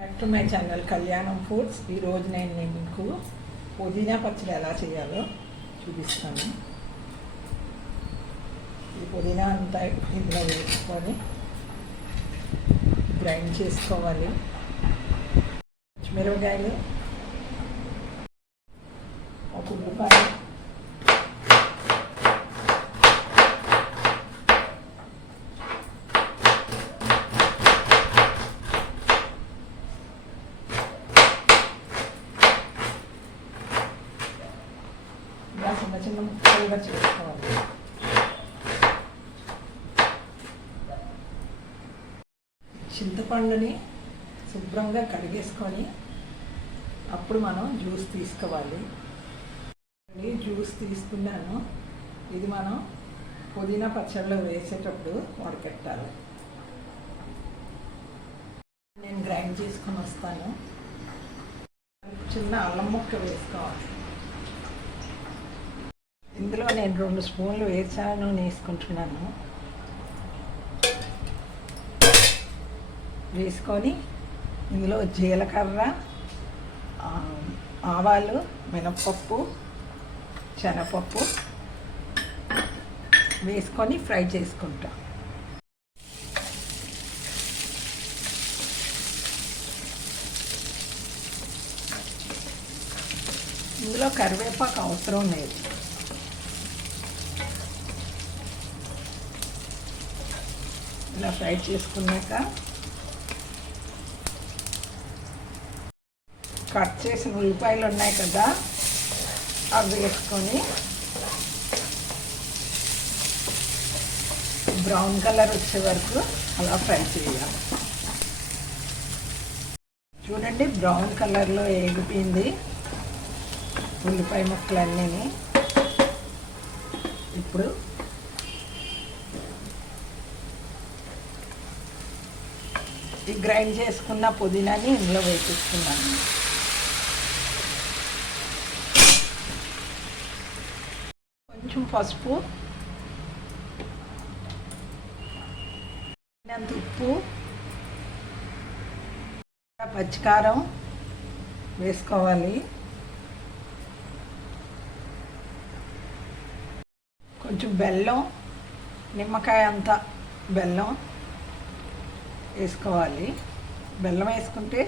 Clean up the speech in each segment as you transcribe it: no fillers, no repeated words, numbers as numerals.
Back to my channel కళ్యాణం foods. ఈరోజు నేను మీకు పుదీనా పచ్చడి ఎలా చేయాలో చూపిస్తాను. ఈ పుదీనా అంతా ఇందులో వేసుకొని గ్రైండ్ చేసుకోవాలి. పచ్చిమిరపకాయలు, ఒక ఉల్లిపాయ, చిన్న చిన్న ముక్కలుగా చేసుకోవాలి. చింతపండుని శుభ్రంగా కడిగేసుకొని అప్పుడు మనం జ్యూస్ తీసుకోవాలి. జ్యూస్ తీసుకున్నాను. ఇది మనం పుదీనా పచ్చడిలో వేసేటప్పుడు వడకెట్టాలి. నేను గ్రైండ్ చేసుకొని వస్తాను. చిన్న అల్లం ముక్క వేసుకోవాలి. ఇందులో నేను 2 స్పూన్లు వేరుశనగ నూనె వేసుకుంటున్నాను. వేసుకొని ఇందులో జీలకర్ర, ఆవాలు, మినప్పప్పు, శనగపప్పు వేసుకొని ఫ్రై చేసుకుంటాం. ఇందులో కరివేపాకు అవసరం లేదు. ఇలా ఫ్రై చేసుకున్నాక కట్ చేసిన ఉల్లిపాయలు ఉన్నాయి కదా, అవి వేసుకొని బ్రౌన్ కలర్ వచ్చే వరకు అలా ఫ్రై చేయాలి. చూడండి, బ్రౌన్ కలర్లో వేగిపోయింది ఉల్లిపాయ ముక్కలన్నీ. ఇప్పుడు ఈ గ్రైండ్ చేసుకున్న పుదీనాని ఇందులో వేసేసుకున్నాను. కొంచెం పసుపు, అంత ఉప్పు, పచ్చికారం వేసుకోవాలి. కొంచెం బెల్లం, నిమ్మకాయ అంత బెల్లం వేసుకోవాలి. బెల్లం వేసుకుంటే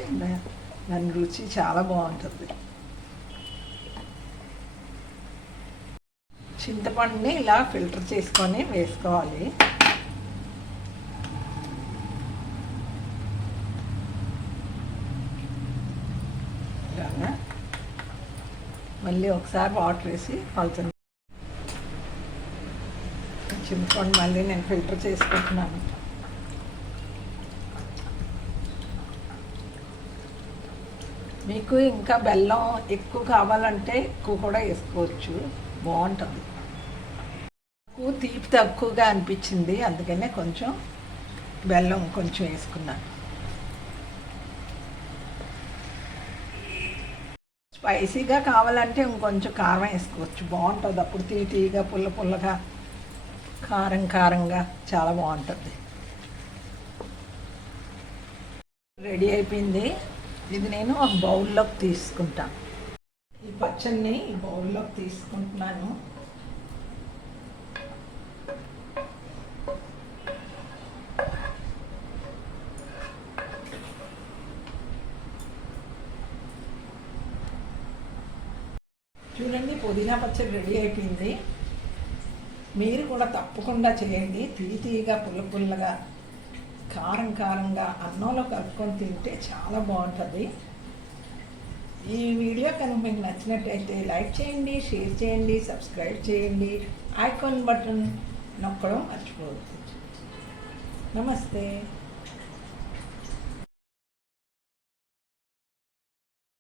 దాని రుచి చాలా బాగుంటుంది. చింతపండుని ఇలా ఫిల్టర్ చేసుకొని వేసుకోవాలి. ఇలాగా మళ్ళీ ఒకసారి వాటర్ వేసి కలుపుతాను. చింతపండు మళ్ళీ నేను ఫిల్టర్ చేసుకుంటున్నాను. మీకు ఇంకా బెల్లం ఎక్కువ కావాలంటే ఎక్కువ కూడా వేసుకోవచ్చు, బాగుంటుంది. నాకు తీపి తక్కువగా అనిపించింది, అందుకనే కొంచెం బెల్లం కొంచెం వేసుకున్నాను. స్పైసీగా కావాలంటే ఇంకొంచెం కారం వేసుకోవచ్చు, బాగుంటుంది. అప్పుడు తీయగా పుల్ల పుల్లగా కారం కారంగా చాలా బాగుంటుంది. రెడీ అయిపోయింది. ఇది నేను ఒక బౌల్లోకి తీసుకుంటాను. ఈ పచ్చడిని ఈ బౌల్లోకి తీసుకుంటున్నాను. చూడండి, పుదీనా పచ్చడి రెడీ అయిపోయింది. మీరు కూడా తప్పకుండా చేయండి. తీయగా పుల్ల పుల్లగా కారం కారంగా అన్నంలో కలుపుకొని తింటే చాలా బాగుంటుంది. ఈ వీడియో కనుక మీకు నచ్చినట్టయితే లైక్ చేయండి, షేర్ చేయండి, సబ్స్క్రైబ్ చేయండి. ఐకాన్ బటన్ నొక్కడం మర్చిపోవద్దు. నమస్తే.